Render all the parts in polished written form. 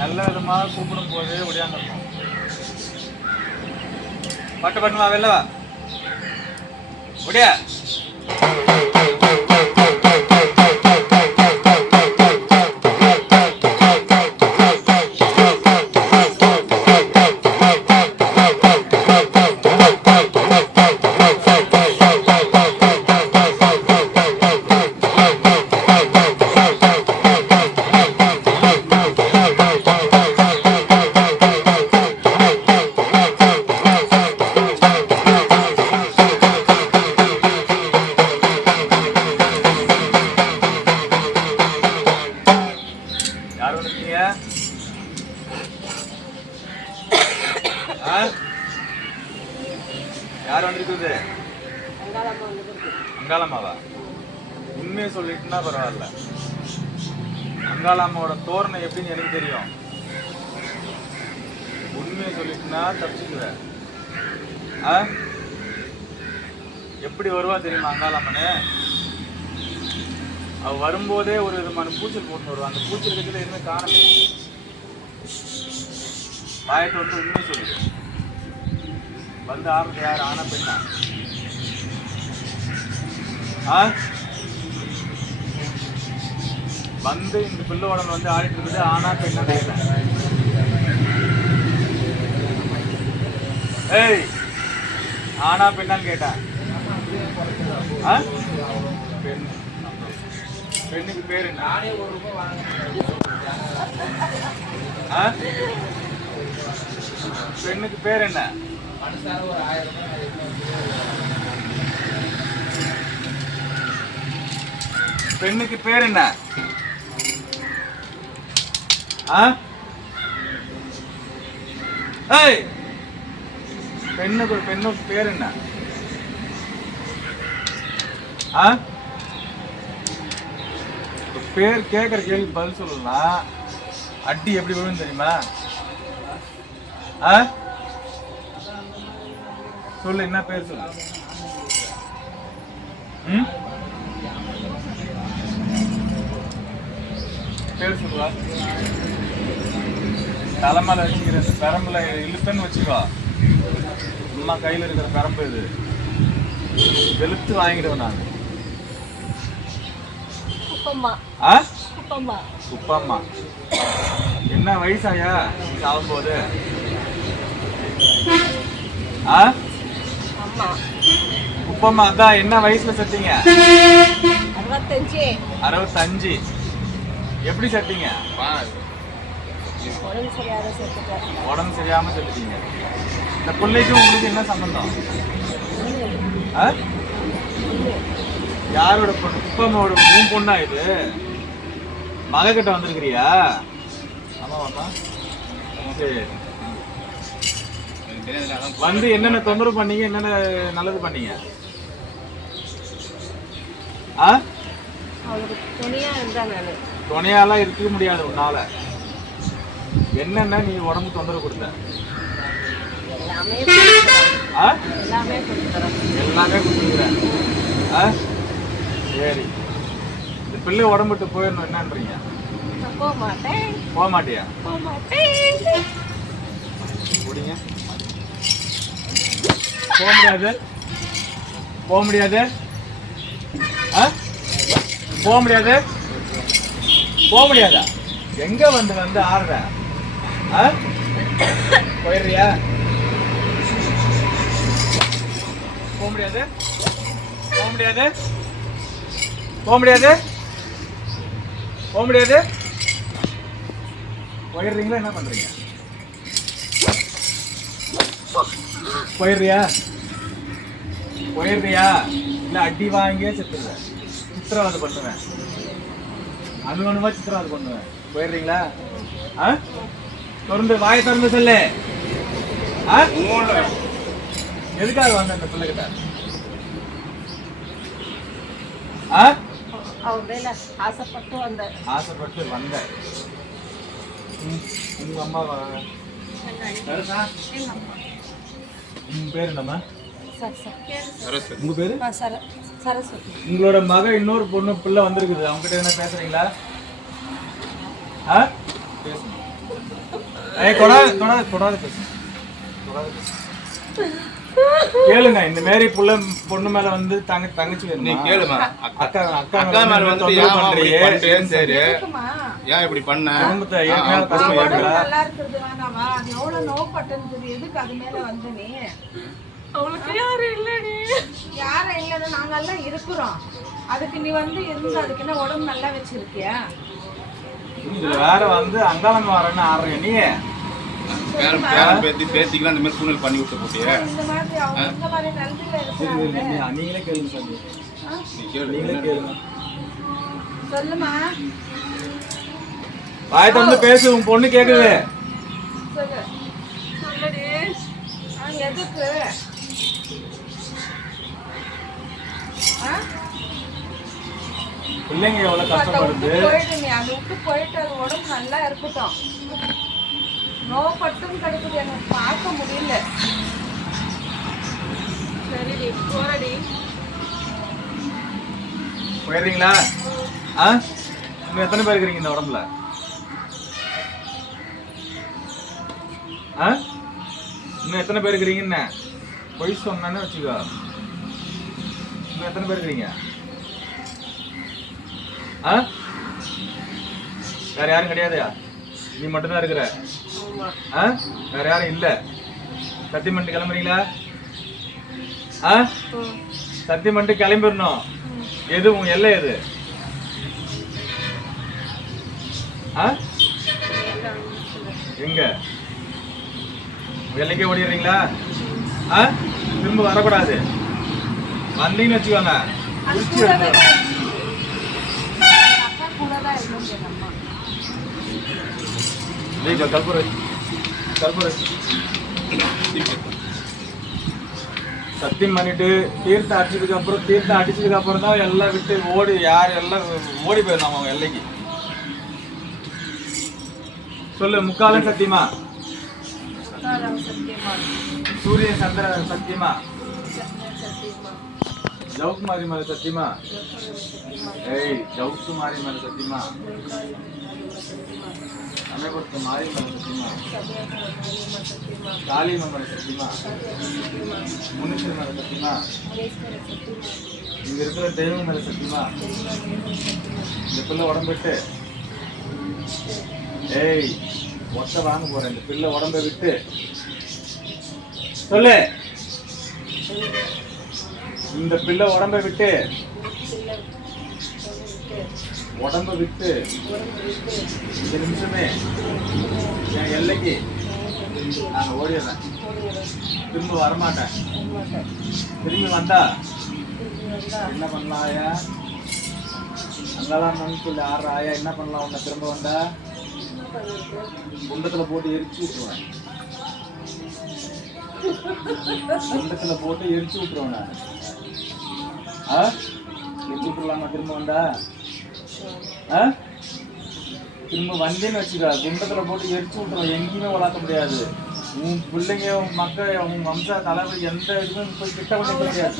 நல்ல விதமாக கூப்பிடும் போதே ஒடியாந்துருக்கும். பட்டு பட்டுமா வெளில வா ஒடியா. யார் வந்திருக்கீங்க? யார் வந்திருக்குது? அங்காளம்மாவா? உண்மையை சொல்லிட்டுனா பரவாயில்ல. அங்காளம்மாவோட தோரணை எப்படின்னு எனக்கு தெரியும். உண்மையை சொல்லிட்டுனா தப்பிச்சுக்குவேன். எப்படி வருவா தெரியுமா அங்காளம்மனு? அவ வரும்போதே ஒரு விதமான பூச்சல் போட்டு வருவான். அந்த பூச்சல் கட்சியில் எதுவுமே காரணம் வாயிட்டு வந்து உண்மை சொல்லுது. வந்து ஆரம்பிச்சு யார்? ஆனா பெண்ணா? வந்து இந்த பிள்ளோட வந்து ஆடிட்டு இருக்குது. ஆனா பெண்ணா கேட்டேன். ஏய், ஆனா பெண்ணான்னு கேட்டேன். பெண். பெண்ணுக்கு பேரு என்ன? பெண்ணுக்கு பேர் என்ன? பெண்ணுக்கு பேர் என்ன? பெண்ணுக்கு பேர் என்ன? பேர் கேட்கற கேள்வி பதில் சொல்லலாம். அடி எப்படி விழும் தெரியுமா? சொல்லு, என்ன பேர் சொல்லு. பேர் சொல்லுவா. தலைமையில வச்சுக்கிற இந்த பெரம்புல இழுத்தன்னு வச்சுக்கோ. அம்மா கையில இருக்கிற பெரம்பு இது வெளுத்து வாங்கிடுவேன் நான். குப்பம்மா. என்ன வயசாயா சாகும்போது? குப்பம்மா அதான் என்ன வயசுல செத்தீங்க? 65. எப்படி செத்தீங்க? உடம்பு சரியாம செத்துட்டீங்க. இந்த பிள்ளைக்கு உங்களுக்கு என்ன சம்பந்தம்? யாரோட பொண்ணு? குப்பம்மாவோட உன் பொண்ணா இது? மக கிட்ட வந்திருக்கிறியா? ஆமாவாப்பா. சரி, வந்து என்னென்ன தொந்தரவு பண்ணீங்க? என்னென்ன நல்லது பண்ணீங்க? துணையாலாம் இருக்க முடியாது உன்னால. என்னென்ன நீ உடம்பு தொந்தரவு கொடுத்த? எல்லாமே கொடுத்துருக்குற. சரி, இந்த பிள்ளை உடம்புட்டு போயிடணும் என்னன்றீங்க? போக மாட்டியா? முடிங்க. போக முடியாது. போக முடியாது. போக முடியாது. போக முடியாதா? எங்க வந்து வந்து ஆடுற? போயிடுறியா? போக முடியாது. போக முடியாது. போக முடியாது. போக முடியாது. போயிடுறீங்களா? என்ன பண்றீங்க? போயிடுறியா? போயிடுறியா? இல்ல அடி வாங்கியே செத்துருவேன். சித்திரவதை பண்ணுவேன். அனுவனுமா சித்திரவதை பண்ணுவேன். போயிடுறீங்களா? திறந்து வாயை திறந்து சொல்லு. எதுக்காக வந்த அந்த பிள்ளைகிட்ட? ஆசைப்பட்டு வந்த. உங்க அம்மா உங்க பேரு என்னம்மா? உங்க பேரு? உங்களோட மக இன்னொரு பொண்ணு பிள்ளை வந்திருக்குது. அவங்க கிட்ட என்ன பேசுறீங்களா? பேசுங்க. தொடாது தொடாது தொடாது பேசு தொடாது பேசு. கேளுங்க இந்த மாதிரி புள்ள பொண்ணு மேல வந்து தங்கச்சி நீ கேளுமா. அக்கா அக்கா மேல வந்து சரி ஏன் இப்படி பண்ண? நல்லா இருக்குது வேணாவா? அது எவ்வளவு நோப்பட்டது எதுக்கு அது மேல வந்து நீ? அவளுக்கு யாரும் இல்லடி. யாரும் இல்லைன்னு நாங்கெல்லாம் இருக்கிறோம். அதுக்கு நீ வந்து இருந்து அதுக்கு என்ன உடம்பு நல்லா வச்சிருக்கியா? இதுல வேற வந்து அங்காளம் வரேன்னு ஆடுறேன் நீ. பேத்திக்கலாம் இந்த மாதிரி சூழ்நிலை பண்ணி விட்டு போட்டியே. இந்த மாதிரி அவங்க இந்த மாதிரி நிலத்துல இருக்கிறாங்க. நீங்களே கேளுங்க சாமி. நீ கேளு. நீங்களே கேளுங்க. சொல்லுமா. வாய் திறந்து பேசு, உன் பொண்ணு கேக்குது. சொல்லு. சொல்லடி. எதுக்கு? பிள்ளைங்க எவ்வளவு கஷ்டப்படுது. போயிட்டு நீ அதை விட்டு போயிட்டு அது உடம்பு நல்லா இருக்கட்டும். நோப்பட்டும் கிடைக்குது, எனக்கு பார்க்க முடியல. சரிடி போறடி. போயிடுறீங்களா? இன்னும் எத்தனை பேர் இருக்கிறீங்க இந்த உடம்புல? இன்னும் எத்தனை பேர் இருக்கிறீங்கன்னு பொய் சொன்னானே வச்சுக்கோ. இன்னும் எத்தனை பேர் இருக்கிறீங்க? வேற யாரும் கிடையாதுயா? நீ மட்டும்தான் இருக்கிற? வேற யாரும் இல்ல? சத்தியம் பண்ணிட்டு கிளம்புறீங்களா? சத்தியம் பண்ணிட்டு கிளம்பிடணும். எது உங்க எல்லை எது? எங்க எல்லைக்கே ஓடிடுறீங்களா? திரும்ப வரக்கூடாது. வந்தீங்கன்னு வச்சுக்கோங்க, உரிச்சு எடுத்துருவேன். சத்தியம் பண்ணிட்டு தீர்த்தம் அடிச்சதுக்கு அப்புறம் தான் எல்லாம் விட்டு ஓடி யார் எல்லாம் ஓடி போயிருந்தாங்க அவங்க எல்லைக்கு. சொல்லு. முக்காலம் சத்தியமா? சூரியன் சந்திரன் சத்தியமா? ஜவுக்குமாரி மேல சத்தியமா? ஜவுக்குமாரி மேல சத்தியமா? அமைப்படுத்த மாறி மேல சத்தியமா? காளியம்ம மேல சத்தியமா? முனீஸ்வரன் மேல சத்தியமா? இங்க இருக்கிற தெய்வம் மேல சத்தியமா? இந்த பிள்ளை உடம்பு ஒத்த வாங்க போறேன். இந்த பிள்ளை உடம்ப விட்டு சொல்லு. இந்த பிள்ளை உடம்ப விட்டு இந்த நிமிஷமே என் எல்லைக்கு நான் ஓடிடுறேன். திரும்ப வரமாட்டேன். திரும்பி வந்தா என்ன பண்ணலாம் ஆயா? அங்கெல்லாம் சொல்லி ஆடுற ஆயா என்ன பண்ணலாம்? உன்னை திரும்ப வந்தா குண்டத்துல போட்டு எரிச்சு விட்டுருவேன். குண்டத்துல போட்டு எரிச்சு விட்டுருவேன் நான். எரிச்சு விட்டுருலாமா? திரும்ப வந்தா திரும்ப வந்தேன்னு வச்சுக்கா, குண்டத்துல போட்டு எரிச்சு விட்டுருவோம். எங்கேயுமே வளர்க்க முடியாது. உன் பிள்ளைங்க, உன் மக்கள், உன் வம்ச தலைவர் எந்த இதுவும் போய் கிட்ட கொண்டு முடியாது.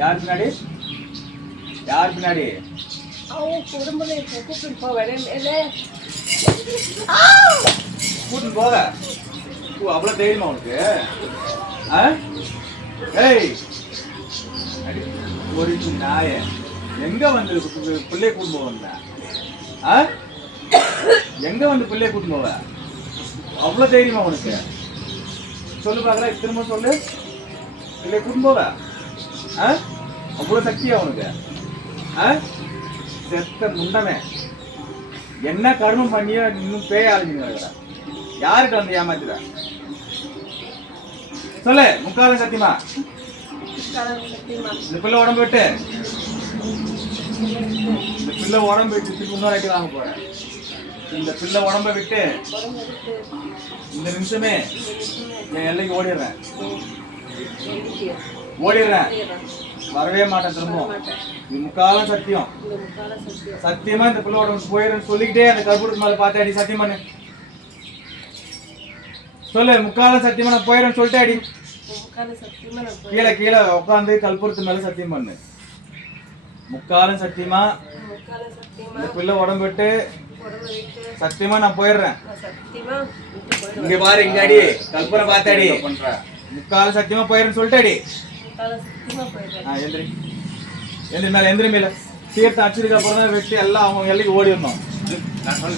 யார் பின்னாடி? யார் பின்னாடி? கூட்டின்னு போக அவ்வளவு தைரியமா உனக்கு? ஒரு நாய எங்க வந்து பிள்ளைய கூட்டு போவ? எங்க வந்து பிள்ளைய கூட்டு போவ? அவ்வளவு தைரியமா உனக்கு? சொல்லு பாக்கலாம். திரும்ப சொல்லு. பிள்ளைய கூட்டு போவ? அவ்வளவு சக்தியா உனக்கு? செத்த முண்டமே, என்ன கருமம் பண்ணியோ இன்னும் பேய ஆளுங்க. யாருக்கு வந்து ஏமாத்துற? சொல்லு. முக்காலம் சத்தியமா? இந்த பிள்ளை உடம்பு விட்டு திரும்ப இன்னொரு ஐட்டி வாங்க போறேன். இந்த பிள்ளை உடம்ப விட்டு இந்த நிமிஷமே என் எல்லைக்கு ஓடிடுறேன். வரவே மாட்டேன் திரும்ப. இது முக்காலம் சத்தியம். சத்தியமா இந்த பிள்ளை உடம்பு போயிடுன்னு சொல்லிக்கிட்டே அந்த கற்பூரத்து மேல பார்த்து அடி சத்தியம் பண்ணு. சொல்லு. முக்காலம் சத்தியமா நான் போயிடுறேன்னு சொல்லிட்டு அடி. கீழே கீழே உட்காந்து கற்பூரத்து மேல சத்தியம் பண்ணு. முக்காலம் சத்தியமா இந்த பிள்ளை உடம்பு விட்டு சத்தியமா நான் போயிடுறேன். சத்தியமா விட்டு போயிடுவேன். இங்க பாரு, இங்க அடி, கல்பனை பார்த்தாடி, என்ன பண்ற? முக்கால் சத்தியமா போயிடுறேன்னு சொல்லிட்டாடி. சத்தியமா போயிடுவேன். எந்திரி எந்திரி மேல, எந்திரி மேல. தீர்த்தம் அடிச்சதுக்கு அப்புறம் தான் வெட்டி எல்லாம் அவங்க எல்லைக்கு ஓடி வந்தோம். நான் சொல்ல